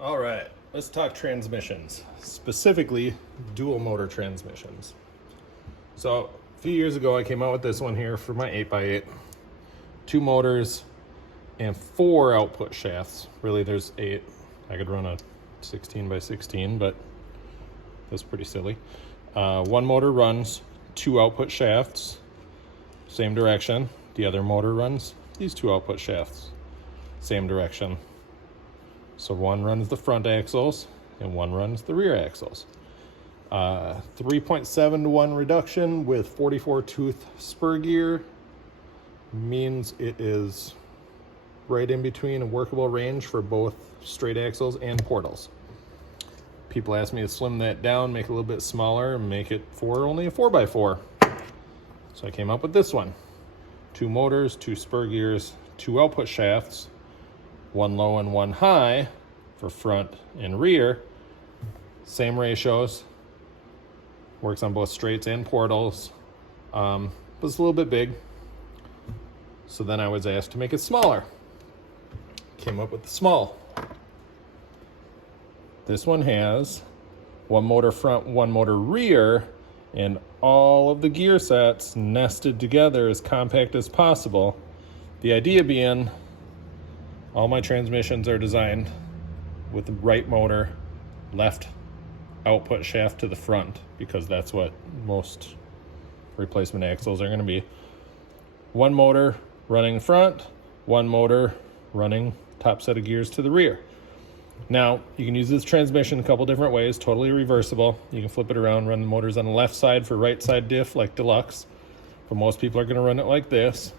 All right, let's talk transmissions, specifically dual motor transmissions. So a few years ago, I came out with this one here for my 8x8. 2 motors and 4 output shafts. Really, there's 8. I could run a 16x16, but that's pretty silly. One motor runs 2 output shafts, same direction. The other motor runs these 2 output shafts, same direction. So one runs the front axles and one runs the rear axles. 3.7 to 1 reduction with 44 tooth spur gear means it is right in between a workable range for both straight axles and portals. People ask me to slim that down, make it a little bit smaller, and make it for only a 4x4. So I came up with this one. 2 motors, 2 spur gears, 2 output shafts, 1 low and 1 high for front and rear. Same ratios. Works on both straights and portals. But it's a little bit big. So then I was asked to make it smaller. Came up with the small. This one has 1 motor front, 1 motor rear, and all of the gear sets nested together as compact as possible. The idea being, all my transmissions are designed with the right motor, left output shaft to the front, because that's what most replacement axles are going to be. 1 motor running front, 1 motor running top set of gears to the rear. Now, you can use this transmission a couple different ways, totally reversible. You can flip it around, run the motors on the left side for right side diff like Deluxe, but most people are going to run it like this.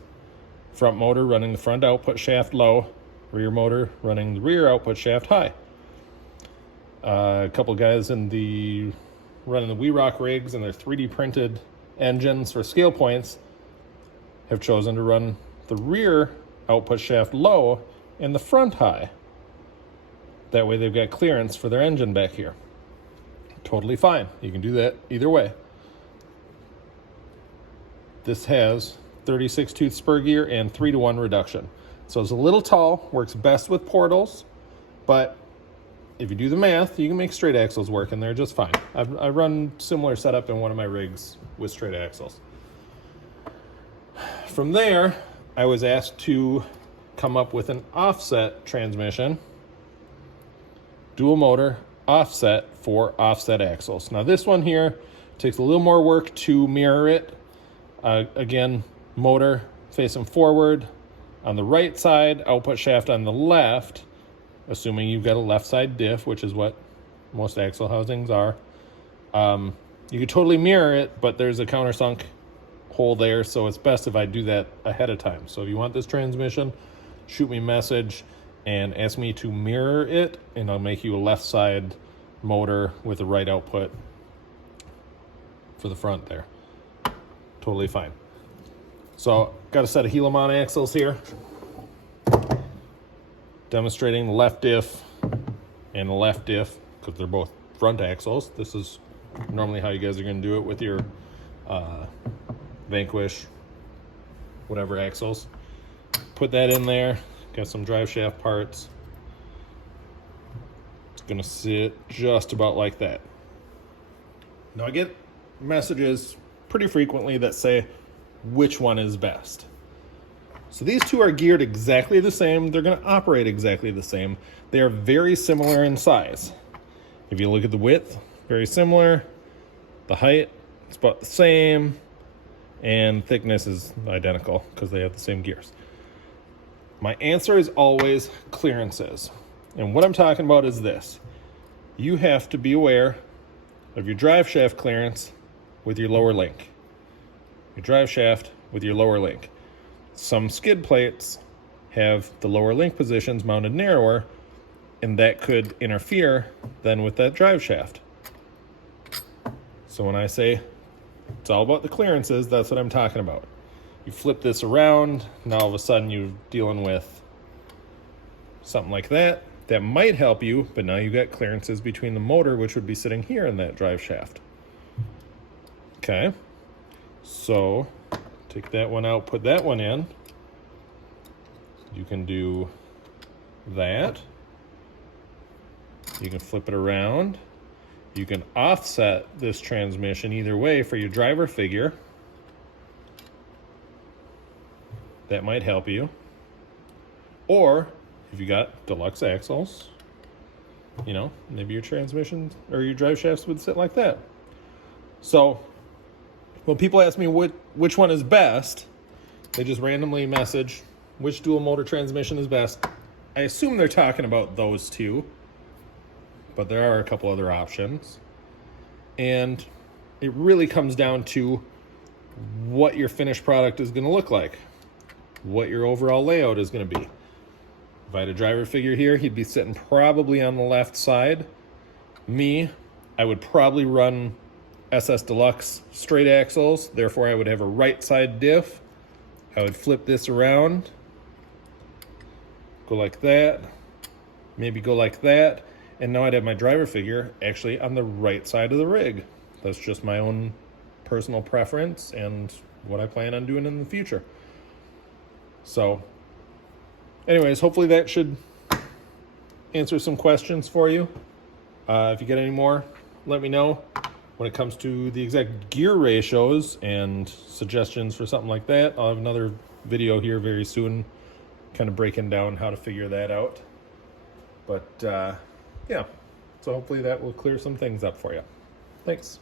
Front motor running the front output shaft low, rear motor running the rear output shaft high. A couple guys running the WeRock rigs and their 3D printed engines for scale points have chosen to run the rear output shaft low and the front high. That way they've got clearance for their engine back here. Totally fine. You can do that either way. This has 36 tooth spur gear and 3 to 1 reduction. So it's a little tall, works best with portals, but if you do the math, you can make straight axles work in there just fine. I run similar setup in one of my rigs with straight axles. From there, I was asked to come up with an offset transmission, dual motor offset for offset axles. Now this one here takes a little more work to mirror it. Again, motor facing forward on the right side, output shaft on the left, assuming you've got a left side diff, which is what most axle housings are. You could totally mirror it, but there's a countersunk hole there, so it's best if I do that ahead of time. So if you want this transmission, shoot me a message and ask me to mirror it, and I'll make you a left side motor with the right output for the front there. Totally fine. So got a set of Helion axles here, demonstrating the left diff and the left diff, because they're both front axles. This is normally how you guys are going to do it with your Vanquish, whatever axles. Put that in there. Got some drive shaft parts. It's going to sit just about like that. Now I get messages pretty frequently that say which one is best. So these two are geared exactly the same. They're going to operate exactly the same. They are very similar in size. If you look at the width, very similar. The height, it's about the same. And thickness is identical because they have the same gears. My answer is always clearances. And what I'm talking about is this. You have to be aware of your drive shaft clearance with your lower link. Your drive shaft with your lower link. Some skid plates have the lower link positions mounted narrower, and that could interfere then with that drive shaft. So when I say it's all about the clearances, that's what I'm talking about. You flip this around, now all of a sudden you're dealing with something like that. That might help you, but now you've got clearances between the motor, which would be sitting here in that drive shaft. Okay, so take that one out, put that one in. You can do that. You can flip it around. You can offset this transmission either way for your driver figure. That might help you. Or if you got deluxe axles, you know, maybe your transmission or your drive shafts would sit like that. So when people ask me which one is best, they just randomly message which dual motor transmission is best. I assume they're talking about those two, but there are a couple other options. And it really comes down to what your finished product is going to look like, what your overall layout is going to be. If I had a driver figure here, he'd be sitting probably on the left side. Me, I would probably run SS Deluxe straight axles, therefore I would have a right side diff. I would flip this around, go like that, maybe go like that, and now I'd have my driver figure actually on the right side of the rig. That's just my own personal preference and what I plan on doing in the future. So anyways, hopefully that should answer some questions for you. If you get any more, let me know. When it comes to the exact gear ratios and suggestions for something like that, I'll have another video here very soon kind of breaking down how to figure that out. But yeah, so hopefully that will clear some things up for you. Thanks.